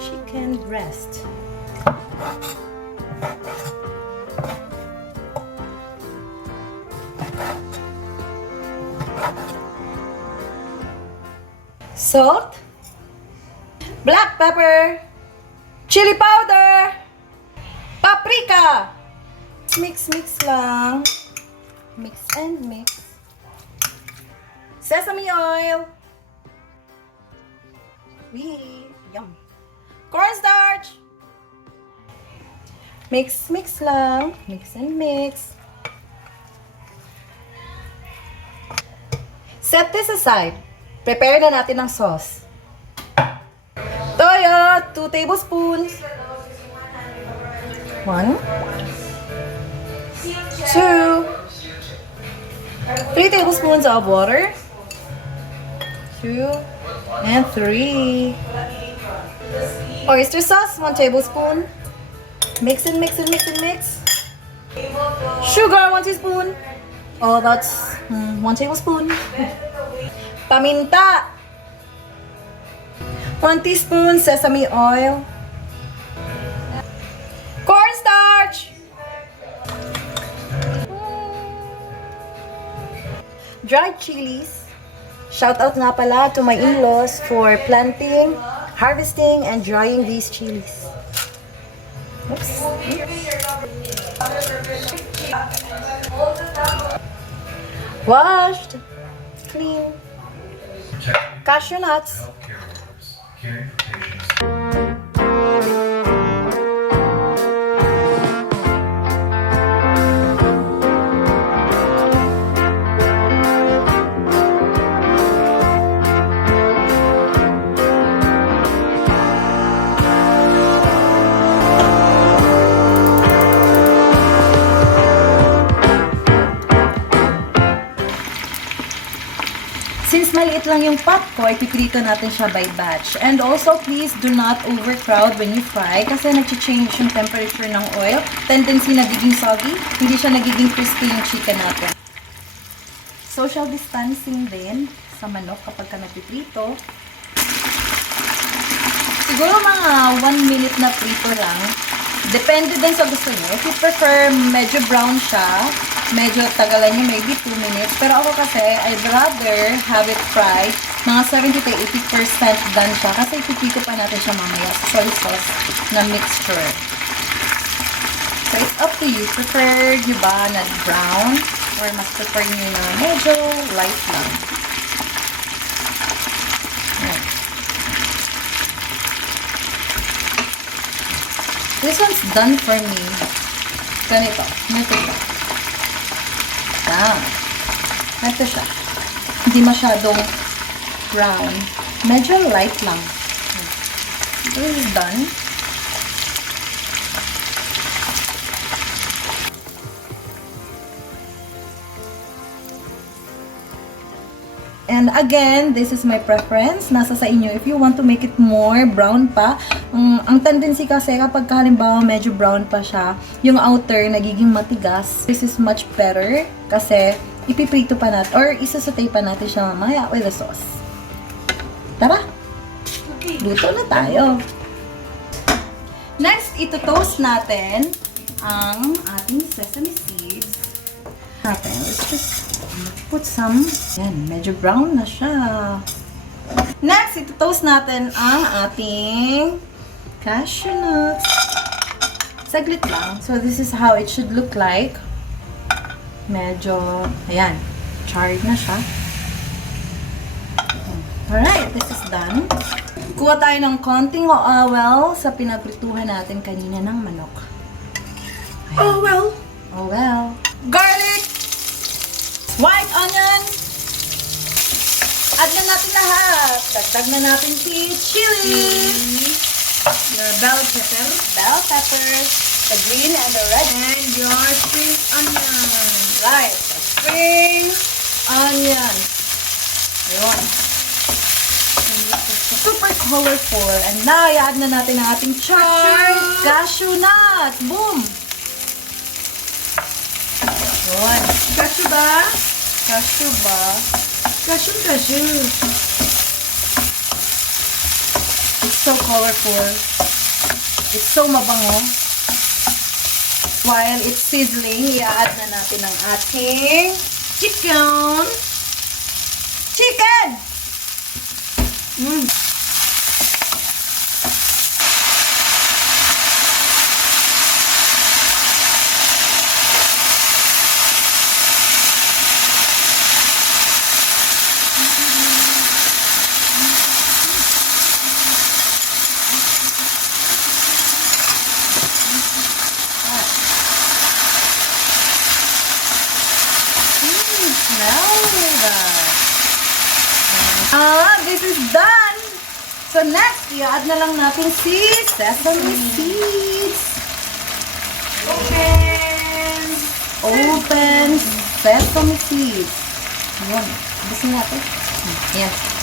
Chicken breast. Salt, black pepper, chili powder, paprika. Mix lang. Mix and mix. Sesame oil. Yum. Cornstarch. Mix lang. Mix and mix. Set this aside. Prepare na natin ng sauce. Toyo, 2 tablespoons. 1, 2, 3 tablespoons of water. 2 and 3. Oyster sauce, 1 tablespoon. Mix and mix and mix and mix. Sugar, 1 teaspoon. Oh, that's 1 tablespoon. Paminta, 1 teaspoon sesame oil. Cornstarch. Dried chilies. Shout out nga pala to my in-laws for planting, harvesting, and drying these chilies. Oops. Washed, clean. Cashew nuts. Since maliit lang yung pot ko, ipiprito natin siya by batch. And also, please do not overcrowd when you fry kasi nag-change yung temperature ng oil. Tendency nagiging soggy, hindi siya nagiging crispy yung chicken natin. Social distancing din sa manok kapag ka nagpiprito. Siguro mga 1 minute na prito lang. Depende din sa gusto nyo. If you prefer medyo brown siya, medyo tagalan nyo, maybe 2 minutes. Pero ako kasi, I'd rather have it fried. Mga 70-80% done siya. Kasi ipipito pa natin siya mamaya sa soy sauce na mixture. So, it's up to you. Prefer nyo ba na brown? Or mas prefer nyo na medyo light lang? Ayan. This one's done for me. Ganito. Ganito siya. Ito siya. Hindi masyadong brown. Medyo light lang. This is done. And again, this is my preference. Nasa sa inyo. If you want to make it more brown pa, ang tendency kasi kapag halimbawa medyo brown pa siya, yung outer nagiging matigas. This is much better kasi ipiprito pa natin, or isasatay pa natin siya mamaya with the sauce. Tara! Okay. Luto na tayo. Next, ito-toast natin ang ating sesame seeds. Let's just put some. Yan, medyo brown na siya. Next, ito-toast natin ang ating cashew nuts. Saglit lang. So, this is how it should look like. Medyo, ayan, charred na siya. Alright, this is done. Kuha tayo ng konting oil sa pinaprituhan natin kanina ng manok. Ayan. Oh well. Oh well. Garlic! White onion! Add na natin lahat. Dagdag na natin si chili. Your bell pepper. Bell peppers. The green and the red. And your spring onion. Right. The spring onion. Yun. Super colorful. And now, i-add na natin ang ating charred cashew nuts. Boom! Yun. Cashew ba? Cashew ba? Cashew. It's so colorful. It's so mabango. While it's sizzling, i-add na natin ang ating Chicken. chicken! This is done! So next, i-add na lang natin si sesame seeds. Open sesame seeds. Ayan. Gusto natin. Ayan.